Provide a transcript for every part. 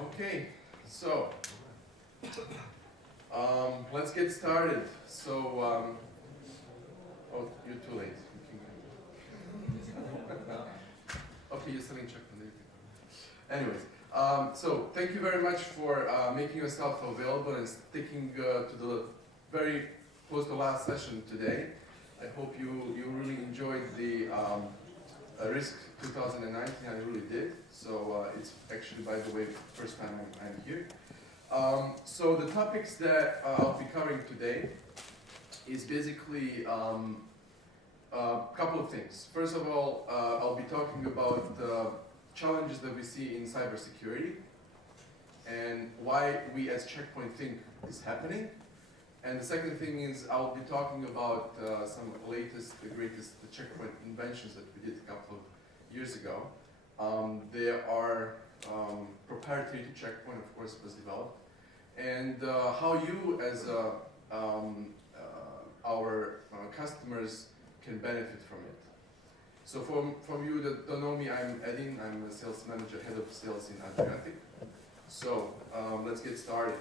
Okay, so let's get started. So, oh, you're too late. Okay, you're selling check from there. Anyways, so thank you very much for making yourself available and sticking to the very close to last session today. I hope you really enjoyed the Risk 2019. I really did. So it's actually, by the way, first time I'm here. So the topics that I'll be covering today is basically a couple of things. First of all, I'll be talking about the challenges that we see in cybersecurity and why we as Checkpoint think is happening. And the second thing is I'll be talking about some latest, the greatest Checkpoint inventions that we did a couple of years ago. They are proprietary to Checkpoint, of course, was developed. And how you as our customers can benefit from it. So from you that don't know me, I'm Edin. I'm a sales manager, head of sales in Adriatic. So let's get started.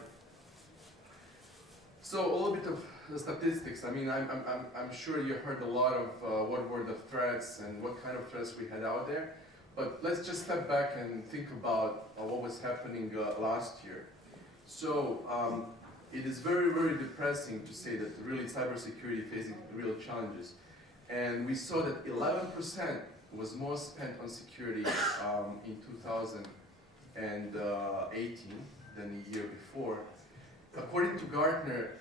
So a little bit of the statistics. I mean, I'm sure you heard a lot of what were the threats and what kind of threats we had out there. But let's just step back and think about what was happening last year. So it is very, very depressing to say that really cybersecurity facing real challenges. And we saw that 11% was more spent on security in 2018 than the year before. According to Gartner,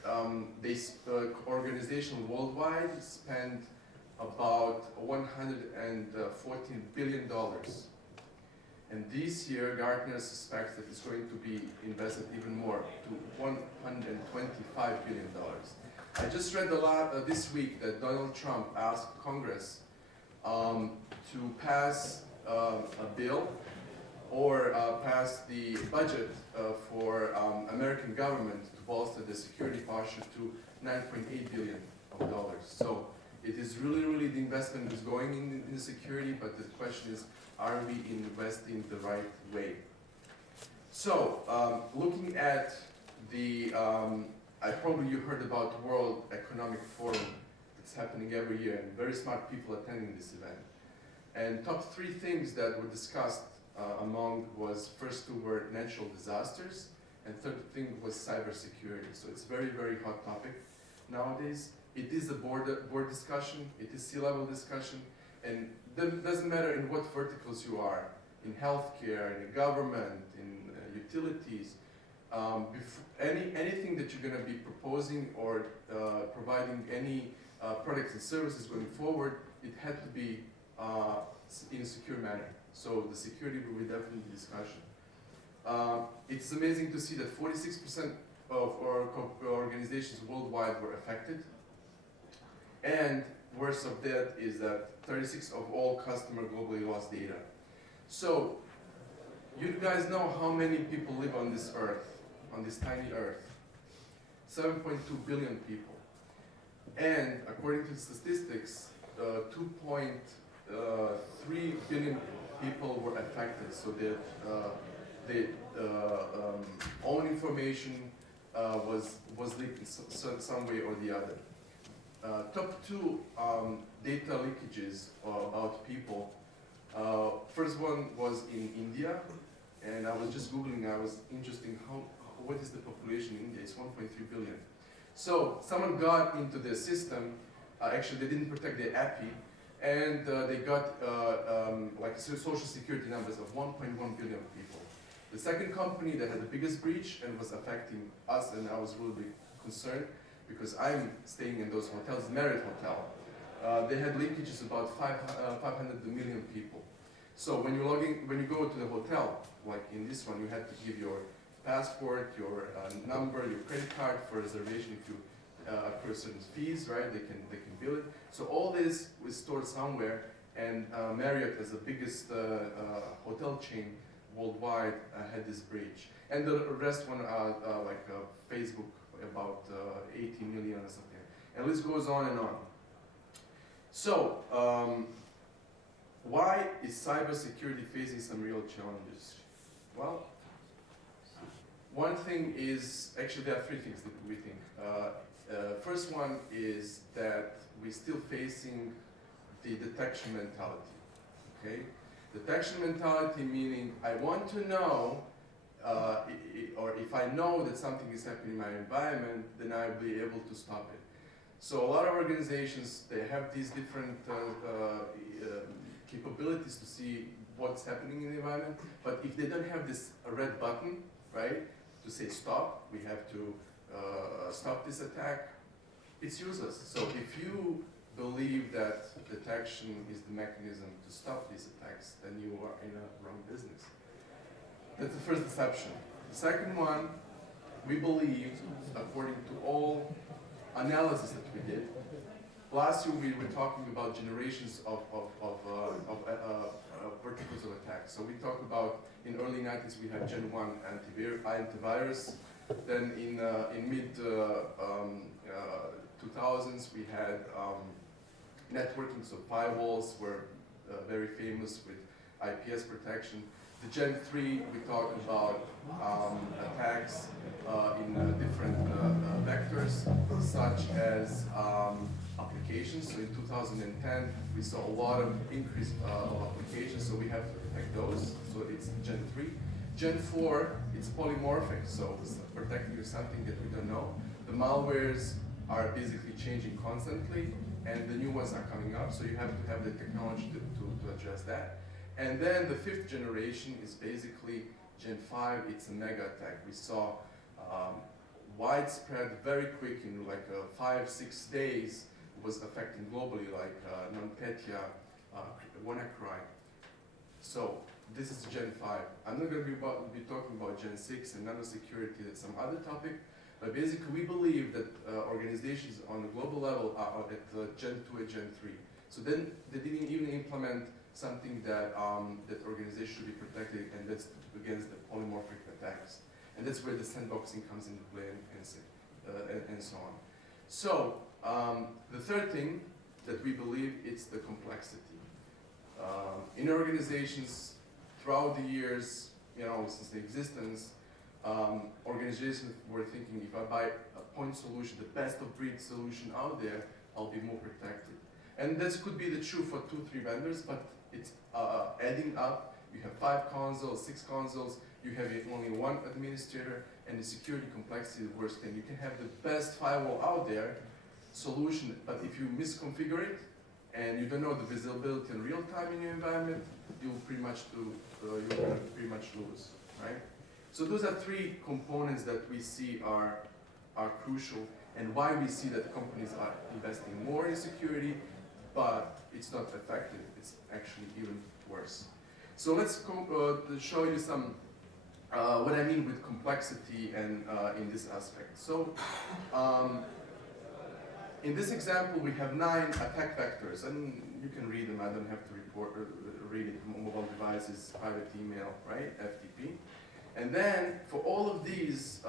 organizations worldwide spend about $114 billion. And this year, Gartner suspects that it's going to be invested even more, to $125 billion. I just read this week that Donald Trump asked Congress to pass a bill or pass the budget for American government to bolster the security posture to $9.8 billion. So it is really, really the investment is going in the security, but the question is, are we investing the right way? So looking at the you heard about the World Economic Forum that's happening every year, and very smart people attending this event. And top three things that were discussed among was first two were natural disasters, and third thing was cybersecurity. So it's very, very hot topic nowadays. It is a board discussion, it is C-level discussion, and it doesn't matter in what verticals you are, in healthcare, in government, in utilities, anything that you're going to be proposing or providing any products and services going forward, it had to be in a secure manner. So the security will be definitely discussion. It's amazing to see that 46% of our organizations worldwide were affected. And worst of that is that 36% of all customers globally lost data. So you guys know how many people live on this earth, on this tiny earth. 7.2 billion people. And according to the statistics, 2.3 billion people were affected. So their own information was leaked in some way or the other. Top two data leakages about people. First one was in India, and I was just Googling, I was interested what is the population in India? It's 1.3 billion. So someone got into the system, actually they didn't protect their API, and they got like social security numbers of 1.1 billion people. The second company that had the biggest breach and was affecting us, and I was really concerned, because I'm staying in those hotels, Marriott Hotel. They had leakages about 500 million people. So when you go to the hotel, like in this one, you had to give your passport, your number, your credit card for reservation if you accrue certain fees, right? They can bill it. So all this was stored somewhere, and Marriott, as the biggest hotel chain worldwide, had this breach. And the rest one, like Facebook, about 80 million or something. And the list goes on and on. So, why is cybersecurity facing some real challenges? Well, One thing is, actually there are three things that we think. First one is that we're still facing the detection mentality, okay? Detection mentality meaning I want to know, or if I know that something is happening in my environment, then I'll be able to stop it. So a lot of organizations, they have these different capabilities to see what's happening in the environment, but if they don't have this red button, right, to say stop, we have to stop this attack, it's useless. So if you believe that detection is the mechanism to stop these attacks, then you are in a wrong business. That's the first deception. The second one, we believe, according to all analysis that we did, last year we were talking about generations of verticals of attack. So we talked about, in early 90s we had Gen 1 antivirus, then in mid 2000s we had networking, so firewalls were very famous with IPS protection. The Gen 3, we talked about attacks in different vectors, such as applications. So in 2010, we saw a lot of increase of applications, so we have to protect those. So it's Gen 3. Gen 4, it's polymorphic, so it's protecting you something that we don't know. The malwares are basically changing constantly, and the new ones are coming up, so you have to have the technology to address that. And then the fifth generation is basically Gen 5, it's a mega attack. We saw widespread, very quick, in like 5-6 days, was affecting globally, like NotPetya, WannaCry. So this is Gen 5. I'm not going to be talking about Gen 6 and nanosecurity, that's some other topic, but basically we believe that organizations on a global level are at Gen 2 and Gen 3. So then they didn't even implement something that that organization should be protected, and that's against the polymorphic attacks. And that's where the sandboxing comes into play and so on. So the third thing that we believe is the complexity. In organizations, throughout the years, since the existence, organizations were thinking, if I buy a point solution, the best of breed solution out there, I'll be more protected. And this could be the true for 2-3 vendors, but it's adding up. You have 5 consoles, 6 consoles, you have only one administrator, and the security complexity is worse thing. You can have the best firewall out there, solution, but if you misconfigure it, and you don't know the visibility in real time in your environment, you'll pretty much lose, right? So those are 3 components that we see are crucial, and why we see that companies are investing more in security, but it's not effective. It's actually even worse. So let's show you some what I mean with complexity and in this aspect. So in this example, we have 9 attack vectors, and you can read them. I don't have to read it. Mobile devices, private email, right? FTP. And then for all of these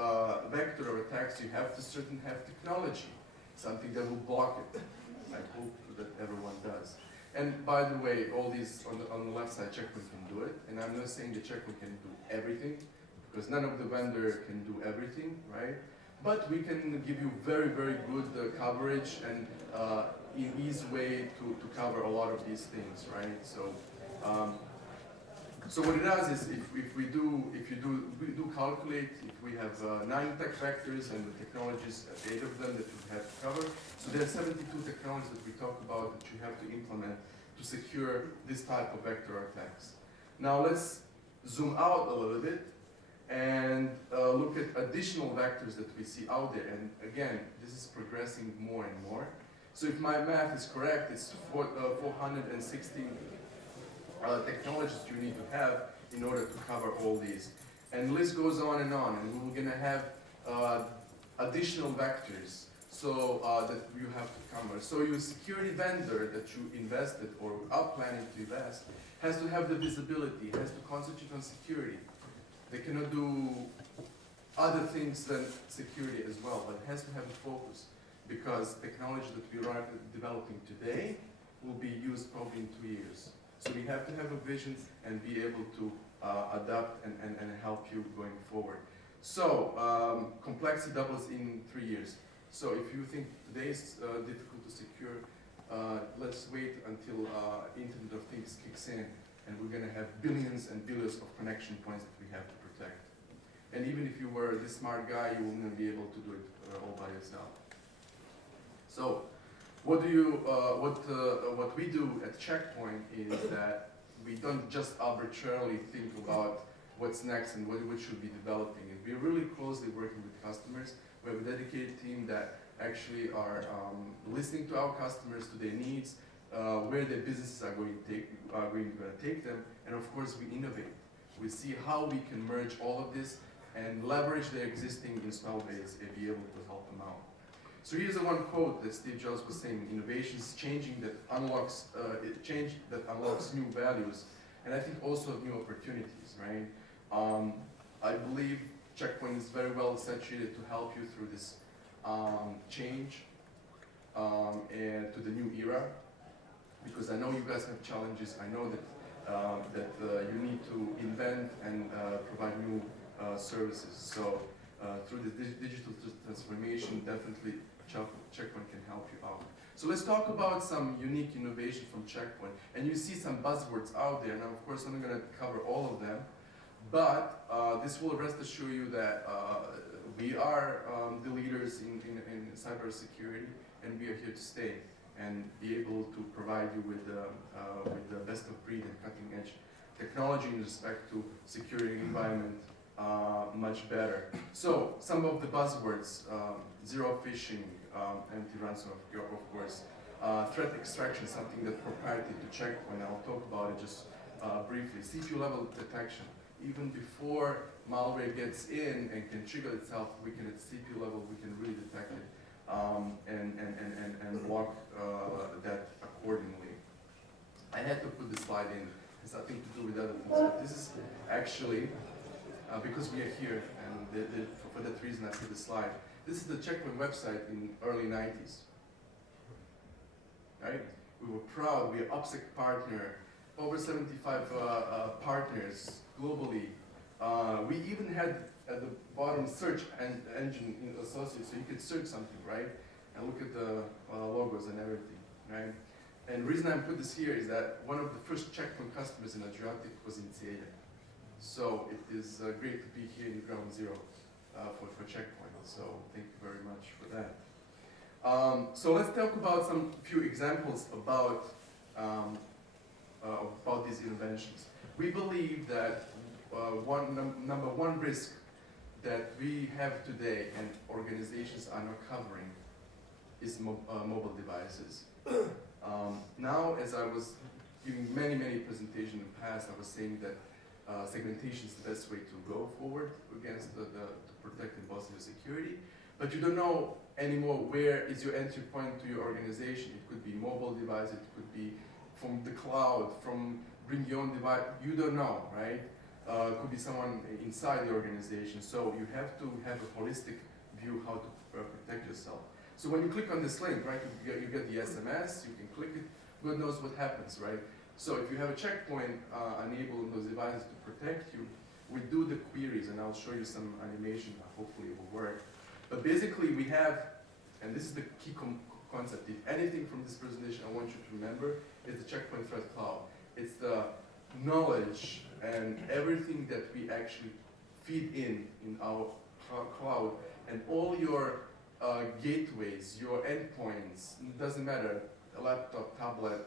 vector of attacks, you have to have technology, something that will block it. I hope that everyone does. And by the way, all these on the left side, Checkpoint can do it. And I'm not saying the Checkpoint can do everything, because none of the vendors can do everything, right? But we can give you very, very good coverage and in easy way to cover a lot of these things, right? So, so what it does is, if we do calculate, if we have 9 attack vectors and the technologies, 8 of them that you have to cover. So there are 72 technologies that we talk about that you have to implement to secure this type of vector attacks. Now let's zoom out a little bit and look at additional vectors that we see out there. And again, this is progressing more and more. So if my math is correct, it's 416 technologies you need to have in order to cover all these. And the list goes on, and we're going to have additional vectors so that you have to cover. So your security vendor that you invested or are planning to invest has to have the visibility, has to concentrate on security. They cannot do other things than security as well, but it has to have a focus, because technology that we are developing today will be used probably in 2 years. So we have to have a vision and be able to adapt and help you going forward. So complexity doubles in 3 years. So if you think today is difficult to secure, let's wait until Internet of Things kicks in, and we're going to have billions and billions of connection points that we have to protect. And even if you were this smart guy, you wouldn't be able to do it all by yourself. So what we do at Checkpoint is that we don't just arbitrarily think about what's next and what should be developing. And we're really closely working with customers. We have a dedicated team that actually are listening to our customers, to their needs, where their businesses are going to take them, and of course we innovate. We see how we can merge all of this and leverage their existing install base and be able to help them out. So here's the one quote that Steve Jobs was saying: "Innovation is changing that unlocks change that unlocks new values, and I think also new opportunities." Right? I believe Checkpoint is very well situated to help you through this change and to the new era, because I know you guys have challenges. I know that you need to invent and provide new services. So through the digital transformation, definitely Checkpoint can help you out. So let's talk about some unique innovation from Checkpoint. And you see some buzzwords out there. Now, of course, I'm not going to cover all of them, but this will rest assure you that we are the leaders in cybersecurity, and we are here to stay and be able to provide you with the best of breed and cutting edge technology in respect to securing environment much better. So some of the buzzwords: zero phishing, anti-ransomware, of course, threat extraction, something that's proprietary to Checkpoint. I'll talk about it just briefly. CPU level detection. Even before malware gets in and can trigger itself, we can, at CPU level, we can really detect it and block that accordingly. I had to put this slide in. It's nothing to do with other things, but this is actually, because we are here, and for that reason I put this slide. This is the Checkpoint website in early 90s. Right? We were proud, we are OPSEC partner, over 75 partners globally. We even had at the bottom search engine associated, so you could search something, right? And look at the logos and everything, right? And the reason I put this here is that one of the first Checkpoint customers in Adriatic was Initiated. So it is great to be here in ground zero for Checkpoint. So thank you very much for that. So let's talk about some few examples about these inventions. We believe that number one risk that we have today and organizations are not covering is mobile devices. Now, as I was giving many presentations in the past, I was saying that segmentation is the best way to go forward against to protect and bolster your security. But you don't know anymore where is your entry point to your organization. It could be mobile device, it could be from the cloud, from bring your own device. You don't know, right? It could be someone inside the organization. So you have to have a holistic view how to protect yourself. So when you click on this link, right, you get the SMS, you can click it, God knows what happens, right? So if you have a Checkpoint enabling those devices to protect you, we do the queries, and I'll show you some animation, hopefully it will work. But basically we have, and this is the key concept, if anything from this presentation I want you to remember, is the Checkpoint Threat Cloud. It's the knowledge and everything that we actually feed in our cloud, and all your gateways, your endpoints, it doesn't matter, a laptop, tablet,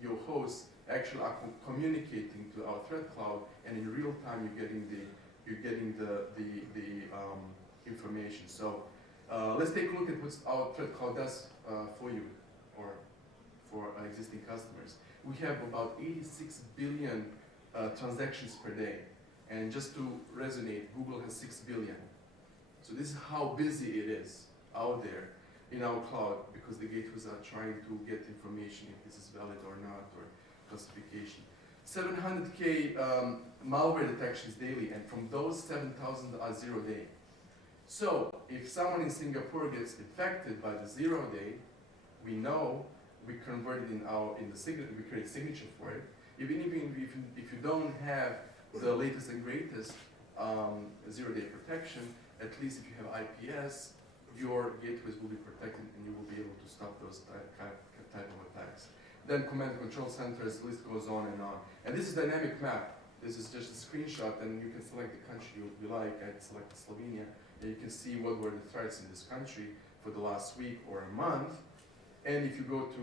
your host actually are communicating to our threat cloud, and in real time you're getting the information. So let's take a look at what our threat cloud does for you or for our existing customers. We have about 86 billion transactions per day, and just to resonate, Google has 6 billion. So this is how busy it is out there in our cloud, because the gateways are trying to get information if this is valid or not, or classification. 700K malware detections daily, and from those 7,000 are 0 day. So if someone in Singapore gets infected by the 0 day, we know we convert it in the signature, we create a signature for it. Even if you don't have the latest and greatest, zero-day protection, at least if you have IPS, your gateways will be protected and you will be able to stop those type of attacks. Then command and control centers, list goes on. And this is dynamic map. This is just a screenshot, and you can select the country you like. I select Slovenia, and you can see what were the threats in this country for the last week or a month. And if you go to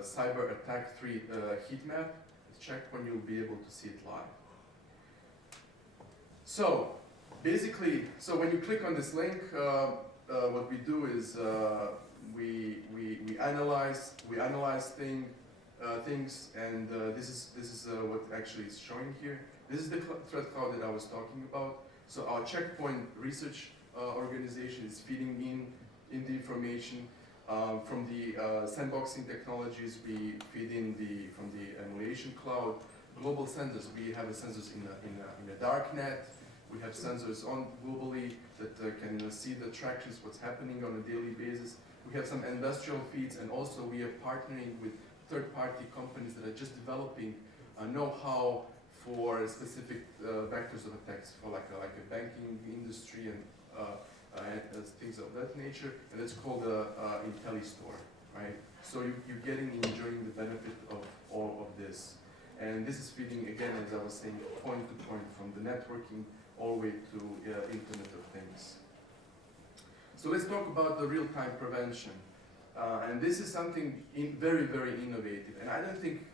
Cyber Attack 3 heat map, checkpoint, you'll be able to see it live. So basically, when you click on this link, what we do is we analyze things, and this is what actually is showing here. This is the threat cloud that I was talking about. So our checkpoint research organization is feeding in the information. From the sandboxing technologies, we feed in from the emulation cloud. Global sensors, we have sensors in the dark net. We have sensors on globally that can see the tractions, what's happening on a daily basis. We have some industrial feeds, and also we are partnering with third-party companies that are just developing know-how for specific vectors of attacks, for like a banking industry and things of that nature, and it's called IntelliStore, right? So you're enjoying the benefit of all of this. And this is feeding, again, as I was saying, point to point from the networking all the way to Internet of Things. So let's talk about the real-time prevention. And this is something very, very innovative. And I don't think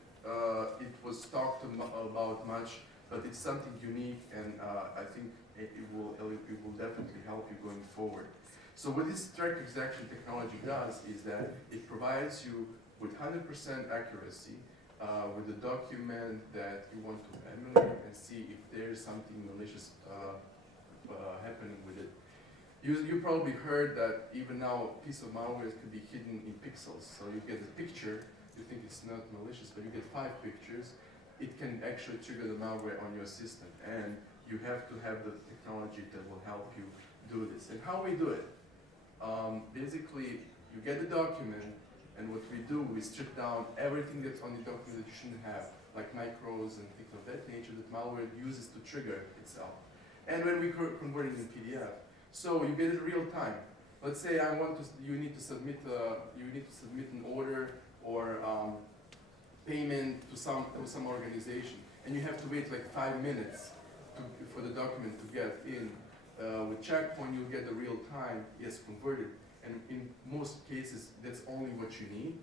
it was talked about much, but it's something unique, and I think it will definitely help you going forward. So what this threat extraction technology does is that it provides you with 100% accuracy with the document that you want to emulate and see if there's something malicious happening with it. You probably heard that even now a piece of malware can be hidden in pixels. So you get a picture, you think it's not malicious, but you get 5 pictures. It can actually trigger the malware on your system, and you have to have the technology that will help you do this. And how we do it? Basically, you get the document, and what we do, we strip down everything that's on the document that you shouldn't have, like micros and things of that nature that malware uses to trigger itself. And when we convert it in PDF, so you get it real time. Let's say you need to submit an order or payment to some organization, and you have to wait like 5 minutes for the document to get in. With Checkpoint, you'll get the real time, yes, converted, and in most cases, that's only what you need.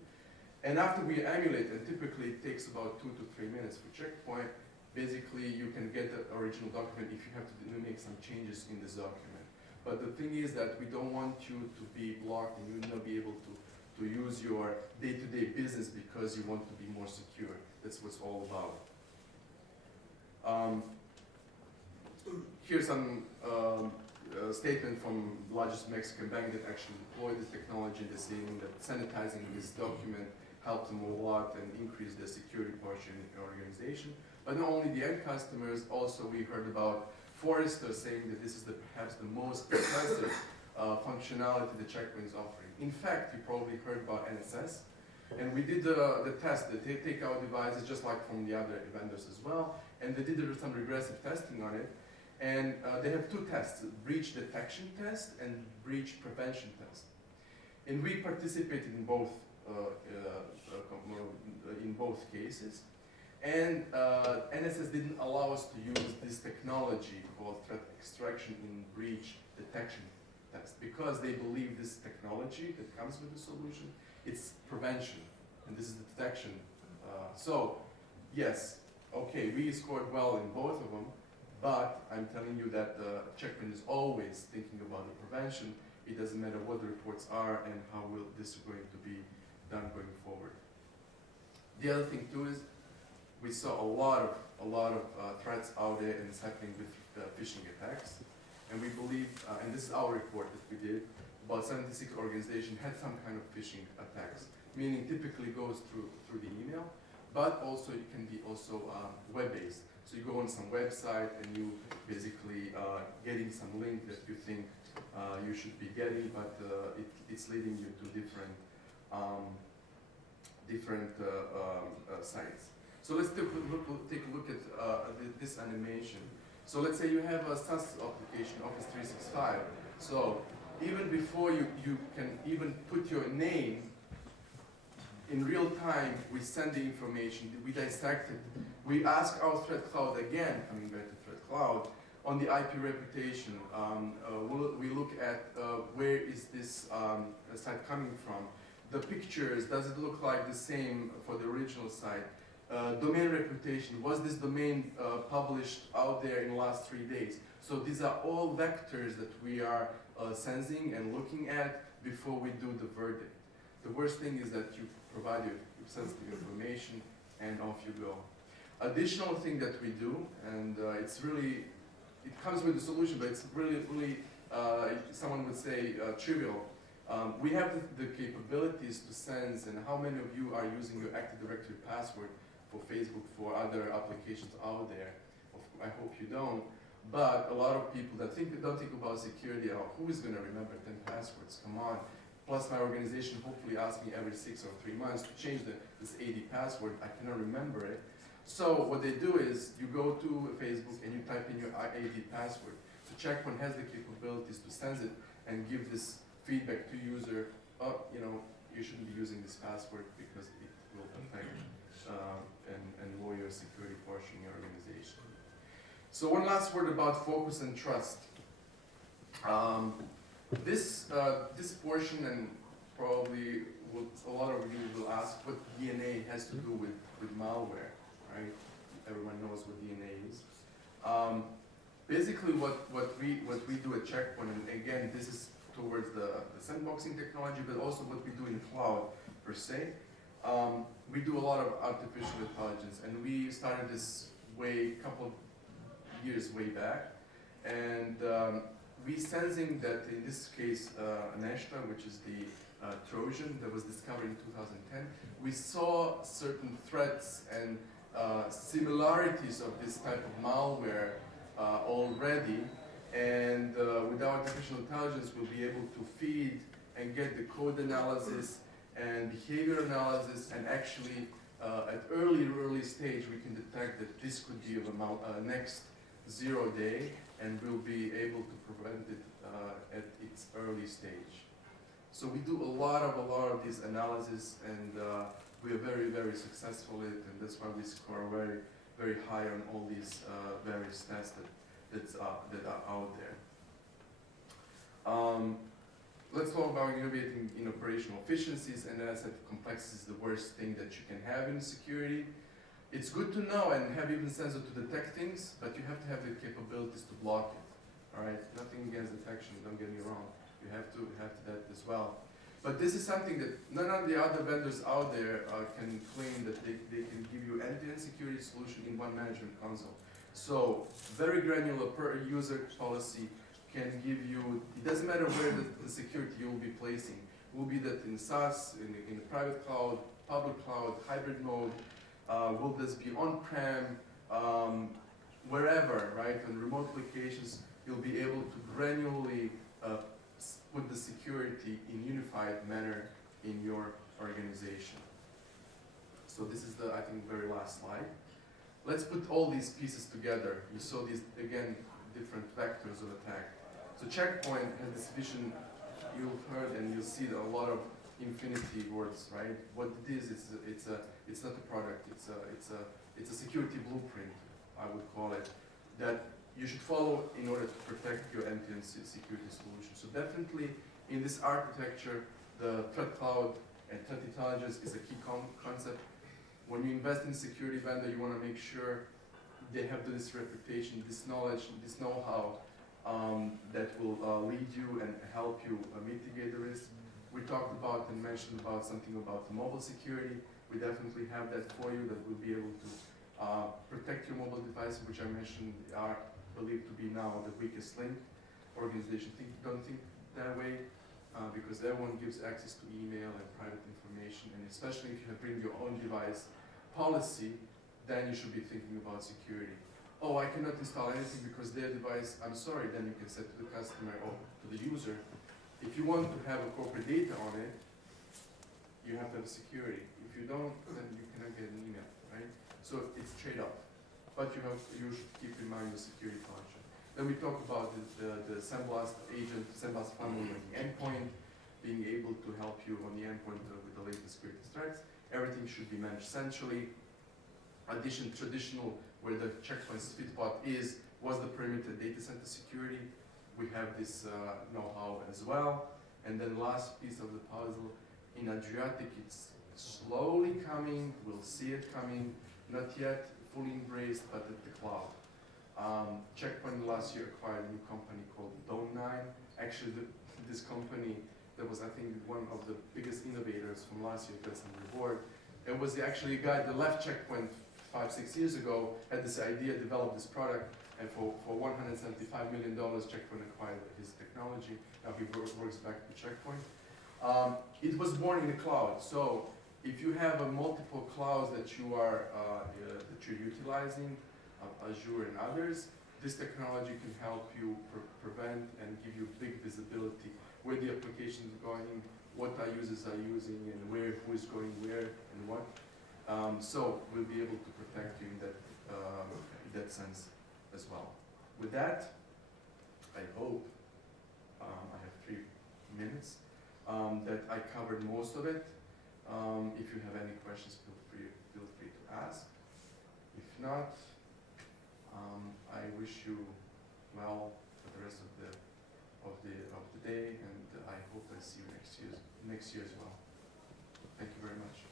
And after we emulate, and typically it takes about 2 to 3 minutes for Checkpoint, basically you can get the original document if you have to make some changes in this document. But the thing is that we don't want you to be blocked and you will not be able to use your day-to-day business because you want to be more secure. That's what it's all about. Here's some statement from the largest Mexican bank that actually deployed this technology. They're saying that sanitizing this document helped them a lot and increased their security posture in the organization. But not only the end customers, also we heard about Forrester saying that this is perhaps the most impressive functionality the Checkpoint is offering. In fact, you probably heard about NSS, and we did the test. They take our devices just like from the other vendors as well, and they did some regressive testing on it. And they have 2 tests, breach detection test and breach prevention test. And we participated in both cases. And NSS didn't allow us to use this technology called threat extraction in breach detection test because they believe this technology that comes with the solution, it's prevention, and this is the detection. So, yes, okay, we scored well in both of them, but I'm telling you that the Checkpoint is always thinking about the prevention. It doesn't matter what the reports are and how this is going to be done going forward. The other thing too is we saw a lot of threats out there, and it's happening with phishing attacks. And we believe, and this is our report that we did, about 76 organizations had some kind of phishing attacks, meaning typically goes through the email, but also it can be also web-based. So you go on some website and you basically getting some link that you think you should be getting, but it's leading you to different sites. So let's take a look at this animation. So let's say you have a SaaS application, Office 365. So even before you can even put your name, in real time, we send the information, we dissect it. We ask our threat cloud again, coming back to threat cloud, on the IP reputation. We look at where is this site coming from. The pictures, does it look like the same for the original site? Domain reputation, was this domain published out there in the last 3 days? So these are all vectors that we are sensing and looking at before we do the verdict. The worst thing is that you provide your sensitive information and off you go. Additional thing that we do, and it's really, it comes with a solution, but it's really, someone would say trivial. We have the capabilities to sense, and how many of you are using your Active Directory password for Facebook, for other applications out there? I hope you don't. But a lot of people that don't think about security, who is going to remember 10 passwords? Come on. Plus my organization hopefully asks me every 6 or 3 months to change this AD password. I cannot remember it. So what they do is you go to Facebook and you type in your AD password. So Checkpoint has the capabilities to sense it and give this feedback to user. Oh, you shouldn't be using this password because it will affect and lower your security portion in your organization. So one last word about focus and trust. This portion, and probably a lot of you will ask what DNA has to do with malware, right? Everyone knows what DNA is. Basically, what we do at Checkpoint, and again, this is towards the sandboxing technology, but also what we do in cloud per se. We do a lot of artificial intelligence, and we started this couple years way back, and we sensing that in this case, Nashta, which is the Trojan that was discovered in 2010, we saw certain threats and similarities of this type of malware already, and with artificial intelligence, we'll be able to feed and get the code analysis and behavior analysis, and actually at early stage, we can detect that this could be of next 0 day, and we'll be able to prevent it at its early stage. So we do a lot of these analysis, and we are very successful at it, and that's why we score very high on all these various tests that are out there. Let's talk about innovating in operational efficiencies, and as I said, complexity is the worst thing that you can have in security. It's good to know and have even sensor to detect things, but you have to have the capabilities to block it. All right, nothing against detection, don't get me wrong. You have to have that as well. But this is something that none of the other vendors out there can claim that they can give you end-to-end security solution in one management console. So very granular per user policy can give you, it doesn't matter where the security you will be placing. It will be that in SaaS, in the private cloud, public cloud, hybrid mode, will this be on-prem, wherever, right? On remote applications, you'll be able to granularly put the security in unified manner in your organization. So this is the, I think, very last slide. Let's put all these pieces together. You saw these, again, different vectors of attack. So Checkpoint has this vision, you've heard and you'll see a lot of infinity words, right? What it is, it's not a product, it's a security blueprint, I would call it, that you should follow in order to protect your end-to-end security solution. So definitely in this architecture, the threat cloud and threat intelligence is a key concept. When you invest in security vendor, you want to make sure they have this reputation, this knowledge, this know-how that will lead you and help you mitigate the risk. We talked about and mentioned about something about mobile security. We definitely have that for you, that will be able to protect your mobile devices, which I mentioned are believed to be now the weakest link. Organizations don't think that way because everyone gives access to email and private information, and especially if you bring your own device policy, then you should be thinking about security. Oh, I cannot install anything because their device, I'm sorry, then you can say to the customer or to the user, if you want to have a corporate data on it, you have to have security. If you don't, then you cannot get an email, right? So So it's trade-off. But you should keep in mind the security function. Then we talk about the SandBlast agent, SandBlast family on the endpoint, being able to help you on the endpoint with the latest greatest threats. Everything should be managed centrally. Traditional, where the checkpoint sweet spot was the perimeter data center security. We have this know-how as well. And then last piece of the puzzle, in Adriatic, it's slowly coming. We'll see it coming. Not yet fully embraced, but at the cloud. Checkpoint last year acquired a new company called Dome9. Actually, this company that was, I think, one of the biggest innovators from last year that's on the board. It was actually a guy that left Checkpoint 5-6 years ago, had this idea, developed this product, and for $175 million, Checkpoint acquired his technology. Now he works back to Checkpoint. It was born in the cloud, so if you have multiple clouds that you're utilizing, Azure and others, this technology can help you prevent and give you big visibility where the application is going, what our users are using, and who is going where and what. So we'll be able to protect you in that sense as well. With that, I hope I have 3 minutes that I covered most of it. If you have any questions, feel free to ask. If not, I wish you well for the rest of the day, and I hope I see you next year as well. Thank you very much.